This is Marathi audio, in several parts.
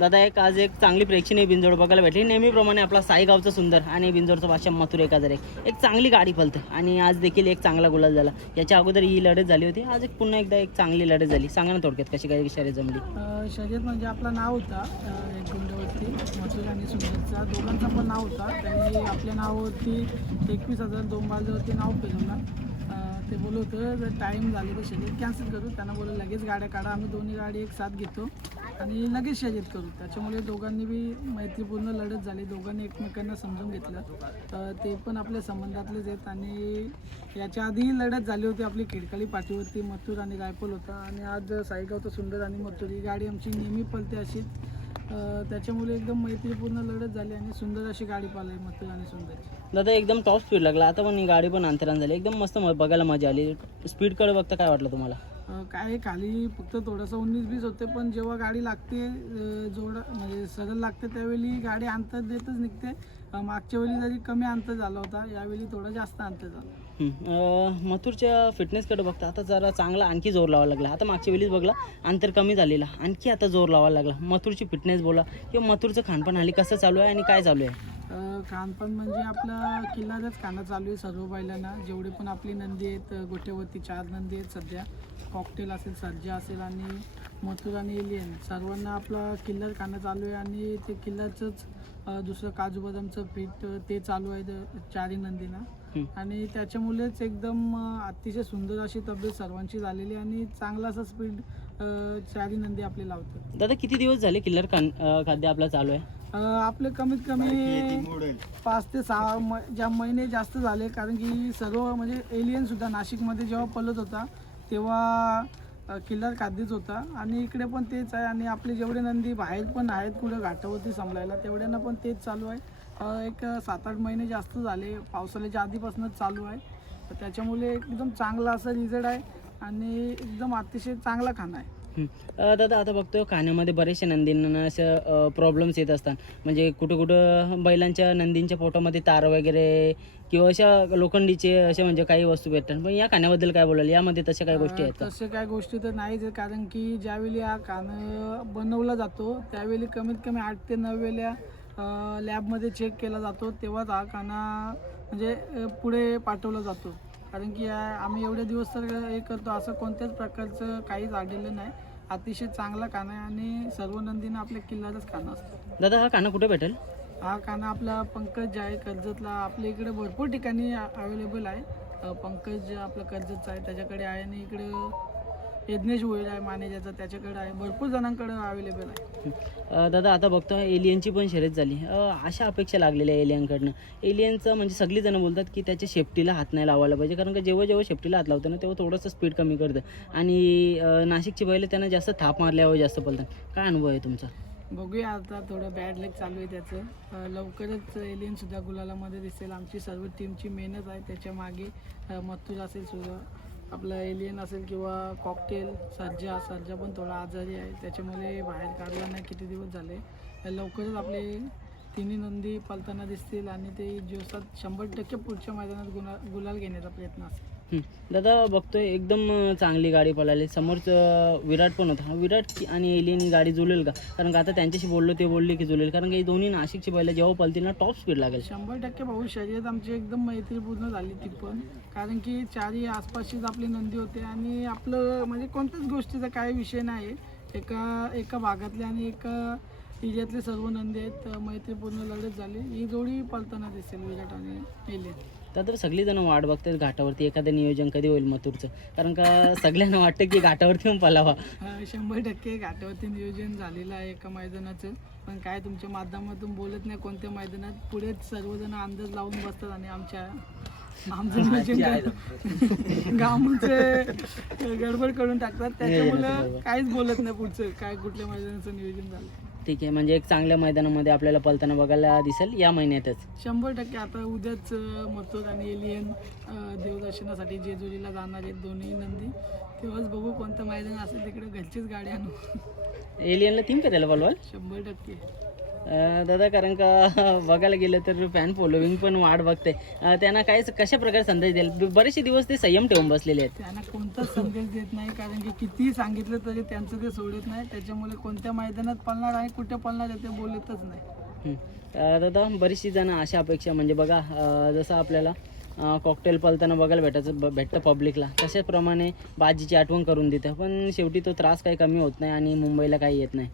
दादा आज एक चांगली प्रेक्षणीय बिंजोड बघायला भेटली. नेहमीप्रमाणे आपला साईगावचा सुंदर आणि बिंजोडचा बादशाह मथुर 1001 एक चांगली गाडी पळतं आणि आज देखील एक चांगला गुलाल झाला. याच्या अगोदर ही लढत झाली होती, आज एक पुन्हा एकदा एक चांगली लढत झाली. सांगा ना थोडक्यात कशी काय शर्यत जमली. शर्यत म्हणजे आपला नाव होता एक गुंडावरती मथुर आणि सुंदरचा दोघांचा पण नाव होता. त्यांनी आपल्या नावावरती 21,000 2 बाजूवरती नाव फिरवलं. ते बोलत होतं जर टाईम झाले तर शर्यत कॅन्सल करू. त्यांना बोललं लगेच गाड्या काढा, आम्ही दोन्ही गाडी एक साथ घेतो आणि लगेच शर्यत करू. त्याच्यामुळे दोघांनी बी मैत्रीपूर्ण लढत झाली. दोघांनी एकमेकांना समजून घेतलं. ते पण आपल्या संबंधातलेच आहेत आणि याच्या आधीही लढत झाली होती आपली खिडकाळी पाठीवरती मथुर आणि रायफल होता. आणि आज साईगावचा सुंदर आणि मथुर ही गाडी आमची नेहमी पळते अशीच. त्याच्यामुळे एकदम मैत्रीपूर्ण लढत झाली आणि सुंदर अशी गाडी पाळली मथुर आणि सुंदरची. दादा एकदम टॉप स्पीड लागला. आता पण ही गाडी पण अंतरान झाली, एकदम मस्त बघायला मजा आली. स्पीडकडे बघता काय वाटलं तुम्हाला. काय खाली फक्त थोडंसं 19-20 होते, पण जेव्हा गाडी लागते म्हणजे सरळ लागते त्यावेळी गाडी अंतर देतच निघते. मागच्या वेळी जरी कमी अंतर झाला होता, यावेळी थोडं जास्त अंतर झालं. मथुरच्या फिटनेसकडे बघता आता जरा चांगला आणखी जोर लावायला लागला. आता मागच्या वेळीच बघला अंतर कमी झालेला, आणखी आता जोर लावायला लागला. मथुरची फिटनेस बोला किंवा मथुरचं खानपान हल्ली कसं चालू आहे आणि काय चालू आहे. खानपान म्हणजे आपला किल्लारच खाणं चालू आहे सर्व बैलांना. जेवढे पण आपली नंदी आहेत गोठ्यावरती 4 नंदी आहेत सध्या. कॉकटेल असेल, सर्जा असेल आणि मथुर आणि एलियन सर्वांना आपला किल्लर खाणं चालू आहे. आणि ते किल्लरचंच दुसरं काजू बदामचं पीठ ते चालू आहे 4 नंदींना. आणि त्याच्यामुळेच एकदम अतिशय सुंदर अशी तब्येत सर्वांची झालेली आणि चांगला असा स्पीड 4 नंदी आपले लावतात. दादा किती दिवस झाले किल्लर खाद्य आपलं चालू आहे. आपले कमीत कमी 5 ते 6 महिने जास्त झाले. कारण की सर्व म्हणजे एलियनसुद्धा नाशिकमध्ये जेव्हा पळत होता तेव्हा किल्लर खाद्यच होता आणि इकडे पण तेच आहे. आणि आपले जेवढे नंदी बाहेर पण आहेत कुठं घाटावरती सांभाळायला तेवढ्यांना पण तेच चालू आहे. एक 7-8 महिने जास्त झाले, पावसाळ्याच्या आधीपासूनच चालू आहे. तर त्याच्यामुळे एकदम चांगला असा रिझल्ट आहे आणि एकदम अतिशय चांगला खाना आहे. दादा आता बघतो खाण्यामध्ये बरेचशा नंदींना असं प्रॉब्लेम्स येत असतात. म्हणजे कुठं कुठं बैलांच्या नंदींच्या पोटामध्ये तार वगैरे किंवा अशा लोखंडीचे असे म्हणजे काही वस्तू भेटतात. पण या खाण्याबद्दल काय बोलाल, यामध्ये तशा काही गोष्टी आहेत का. तसे काही गोष्टी तर नाहीच आहे. कारण की ज्यावेळी हा खाणं बनवला जातो त्यावेळी कमीत कमी 8 ते 9 वेळा लॅबमध्ये चेक केला जातो, तेव्हाच हा खाना म्हणजे पुढे पाठवला जातो. कारण की आम्ही एवढे दिवस तर हे करतो, असं कोणत्याच प्रकारचं काहीच आढळलं नाही. अतिशय चांगला खाना आहे आणि सर्व नंदीनं आपल्या किल्ल्यातच खाणं असतं. दादा हा खाना कुठे भेटेल. हा खाना आपला पंकज आहे कर्जतला. आपल्या इकडे भरपूर ठिकाणी अवेलेबल आहे. पंकज आपला कर्जतचा आहे त्याच्याकडे आहे आणि इकडे यज्ञेश होईल आहे मानेजाचा त्याच्याकडे आहे. भरपूर जणांकडे अवेलेबल आहे. दादा आता बघतो एलियनची पण शर्यत झाली. अशा अपेक्षा लागलेल्या एलियनकडनं. एलियनचं म्हणजे सगळी जणं बोलतात की त्याच्या शेफ्टीला हात नाही लावायला पाहिजे, कारण की जेव्हा जेव्हा शेफ्टीला हात लावतं ना तेव्हा थोडंसं स्पीड कमी करतं आणि नाशिकची बैलं त्यांना जास्त थाप मारल्यावर जास्त पळतात. काय अनुभव आहे तुमचा. बघूया आता थोडं बॅड लक चालू आहे त्याचं. लवकरच एलियनसुद्धा गुलालामध्ये दिसेल. आमची सर्व टीमची मेहनत आहे त्याच्या मागे. मथुर असेल सुद्धा आपला एलियन असेल किंवा कॉकटेल सर्जा पण थोडा आजारी आहे त्याच्यामुळे बाहेर काढला नाही किती दिवस झाले. लवकरच आपले तिन्ही नंदी पळताना दिसतील आणि ते दिवसात 100% पुढच्या मैदानात गुलाल घेण्याचा प्रयत्न असेल. दादा बघतोय एकदम चांगली गाडी पळाली. समोरचं विराट पण होता. विराट आणि एलियन गाडी जुळेल का, कारण का आता त्यांच्याशी बोललो ते बोलले की जुळेल, कारण की दोन्ही नाशिकची बैलं जेव्हा पळतील ना टॉप स्पीड लागेल. 100% भाऊ शर्यत आमची एकदम मैत्रीपूर्ण झाली ती पण. कारण की 4ही आसपासचीच आपली नंदी होते आणि आपलं म्हणजे कोणत्याच गोष्टीचा काही विषय नाही. एका भागातले आणि एका एरियातले सर्व नंदी आहेत. मैत्रीपूर्ण लढत झाली. ही जोडी पळताना दिसेल विराट आणि एलियन. तर सगळीजण वाट बघतात घाटावरती एखादं नियोजन कधी होईल मथुरचं, कारण का सगळ्यांना वाटतं की घाटावरती पण पळावा. 100% घाटावरती नियोजन झालेलं आहे एका मैदानाचं. पण काय तुमच्या माध्यमातून बोलत नाही कोणत्या मैदानात. पुढेच सर्वजण अंदाज लावून बसतात आणि आमचं नियोजन गावांचे गडबड करून टाकतात. त्याच्यामुळं काहीच बोलत नाही पुढचं काय कुठल्या मैदानाचं नियोजन झालं. ठीक आहे, म्हणजे एक चांगल्या मैदानामध्ये आपल्याला पळताना बघायला दिसेल या महिन्यातच. 100% आता उद्याच मथुर आणि एलियन देवदर्शनासाठी जेजुरीला जाणार आहेत दोन्ही नंदी. तेव्हाच बघू कोणतं मैदान असेल तिकडे घरचीच गाडी आणू. एलियनला 3 करायला बोलवाल. 100% दादा कारण का बघायला गेलं तर फॅन फॉलोविंग पण वाढ बघते. त्यांना काय कशा प्रकारे संदेश द्याल? बरेचसे दिवस ते संयम ठेवून बसलेले आहेत. त्यांना कोणताच संदेश देत नाही, कारण की कितीही सांगितलं तरी त्यांचं ते सोडत नाही. त्याच्यामुळे कोणत्या मैदानात पळणार आणि कुठे पळणार आहे ते बोलतच नाही. दादा बरीचशी जण अशा अपेक्षा म्हणजे बघा जसं आपल्याला कॉकटेल पळताना बघायला भेटतं पब्लिकला, तशाचप्रमाणे बाजीची आठवण करून देतं. पण शेवटी तो त्रास काही कमी होत नाही आणि मुंबईला काही येत नाही.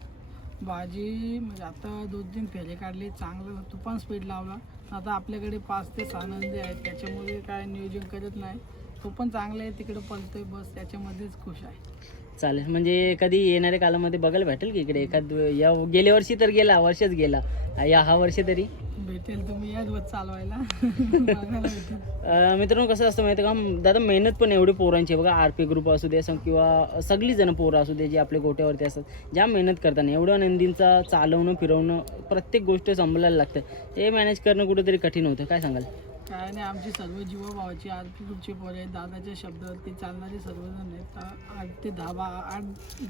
बाजी म्हणजे आता 2-3 फेरे काढले, चांगलं तुफान स्पीड लावला. आता आपल्याकडे 5 ते 6 नंदी आहेत, त्याच्यामुळे काय नियोजन करत नाही. तो पण चांगला आहे, तिकडे पळतोय, बस त्याच्यामध्येच खुश आहे. चालेल. म्हणजे कधी येणाऱ्या कालामध्ये बघायला भेटेल की इकडे एखाद गेल्या वर्षी तर गेला, वर्षच गेला, हा वर्षी तरी भेटेल. तुम्ही या रोज चालवायला बघायला भेटेल. मित्रांनो कसं असतं माहिती का दादा, मेहनत पण एवढी पोरांची आहे बघा. RP ग्रुप असू दे किंवा सगळी जण पोरं असू दे जे आपल्या गोट्यावरती असतात, ज्या मेहनत करताना एवढ्या नंदींचा चालवणं फिरवणं प्रत्येक गोष्ट सांभाळायला लागतं. हे मॅनेज करणं कुठेतरी कठीण होतं. काय सांगाल? काय नाही, आमची सर्व जीवाभावाची RP ग्रुपचे पोरं आहेत. दादाच्या शब्दावरती चालणारे सर्वजण आहेत.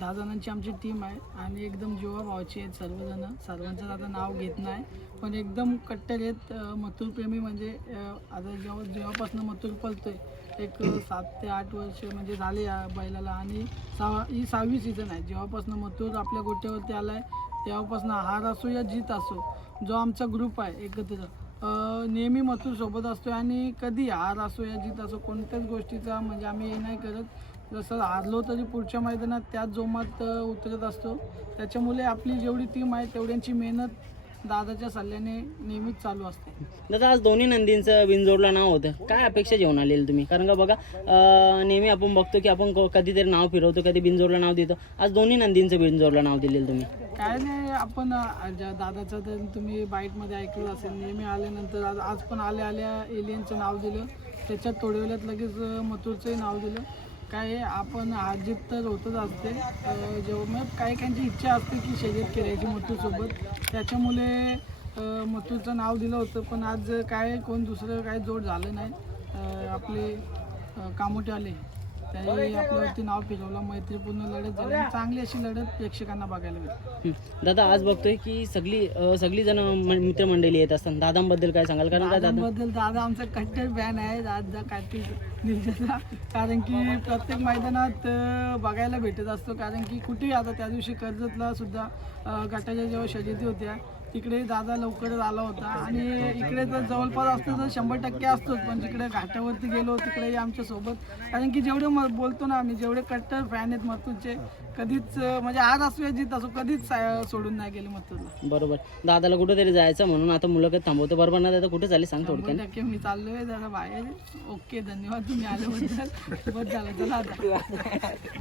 8 जणांची आमची टीम आहे आणि एकदम जीवाभावाची आहेत सर्वजण. सर्वांचं आता नाव घेत नाही, पण एकदम कट्टर आहेत. मथुर प्रेमी म्हणजे आता जेव्हापासून मथुर पळतोय एक 7 ते 8 वर्ष म्हणजे झाले या बैलाला, आणि ही 6वी सीझन आहे. जेव्हापासून मथुर आपल्या गोट्यावरती आला आहे तेव्हापासून हार असो या जीत असो, जो आमचा ग्रुप आहे एकत्र नेहमी मथुर सोबत असतो. आणि कधी हार असो या जीत असो, कोणत्याच गोष्टीचा म्हणजे आम्ही हे नाही करत. जसं हारलो तरी पुढच्या मैदानात त्याच जोमात उतरत असतो. त्याच्यामुळे आपली जेवढी टीम आहे तेवढ्यांची मेहनत दादाच्या सल्ल्याने नेहमीच चालू असते. दादा आज दोन्ही नंदींचं बिनजोडला नाव होतं, काय अपेक्षा जेवण आलेलं तुम्ही? कारण का बघा नेहमी आपण बघतो की आपण कधीतरी नाव फिरवतो, कधी बिनजोडला नाव देतो. आज दोन्ही नंदींचं बिनजोडला नाव दिलेलं तुम्ही. काय नाही, आपण दादाचं तर तुम्ही बाईकमध्ये ऐकलं असेल, नेहमी आल्यानंतर आज पण आल्या एलियनचं नाव दिलं, त्याच्यात थोड्या वेळात लगेच मथुरचंही नाव दिलं. काय आपण हारजीत तर होतच असते. जेव्हा मग काही इच्छा असते की शर्यत करायची मथुरसोबत, त्याच्यामुळे मथुरचं नाव दिलं होतं. पण आज काय कोण दुसरं काय जोड झालं नाही. आपले कामोटे आले त्याही आपल्यावरती नाव फिरवलं. मैत्रीपूर्ण लढत झाली, चांगली अशी लढत प्रेक्षकांना बघायला मिळते. दादा आज बघतोय की सगळी जण मित्रमंडळी येत असतात, दादांबद्दल काय सांगाल? कारण का दादा आमचा कट्टर फॅन आहे, दादा कार्तिक निर्जला. कारण की प्रत्येक मैदानात बघायला भेटत असतो. कारण की कुठेही आता त्या दिवशी कर्जतला सुद्धा गटाच्या जेव्हा शर्यती होत्या तिकडे दादा लवकरच आला होता. आणि इकडे जर जवळपास असतं तर 100% असतोच, पण जिकडे घाटावरती गेलो तिकडेही आमच्यासोबत. कारण की जेवढे बोलतो ना आम्ही, जेवढे कट्टर फॅन आहेत मथुरचे, कधीच म्हणजे आज असू या जीत असो, कधीच सोडून नाही गेले मथुरला. बरोबर. दादाला कुठेतरी जायचं म्हणून आता मुलाखत थांबवतो, बरोबर ना दादा? कुठे झाली सांग थोडक्यात. 100% मी चाललोय जरा बाहेर. ओके, धन्यवाद तुम्ही आल्याबद्दल. बस झालं, चला आता.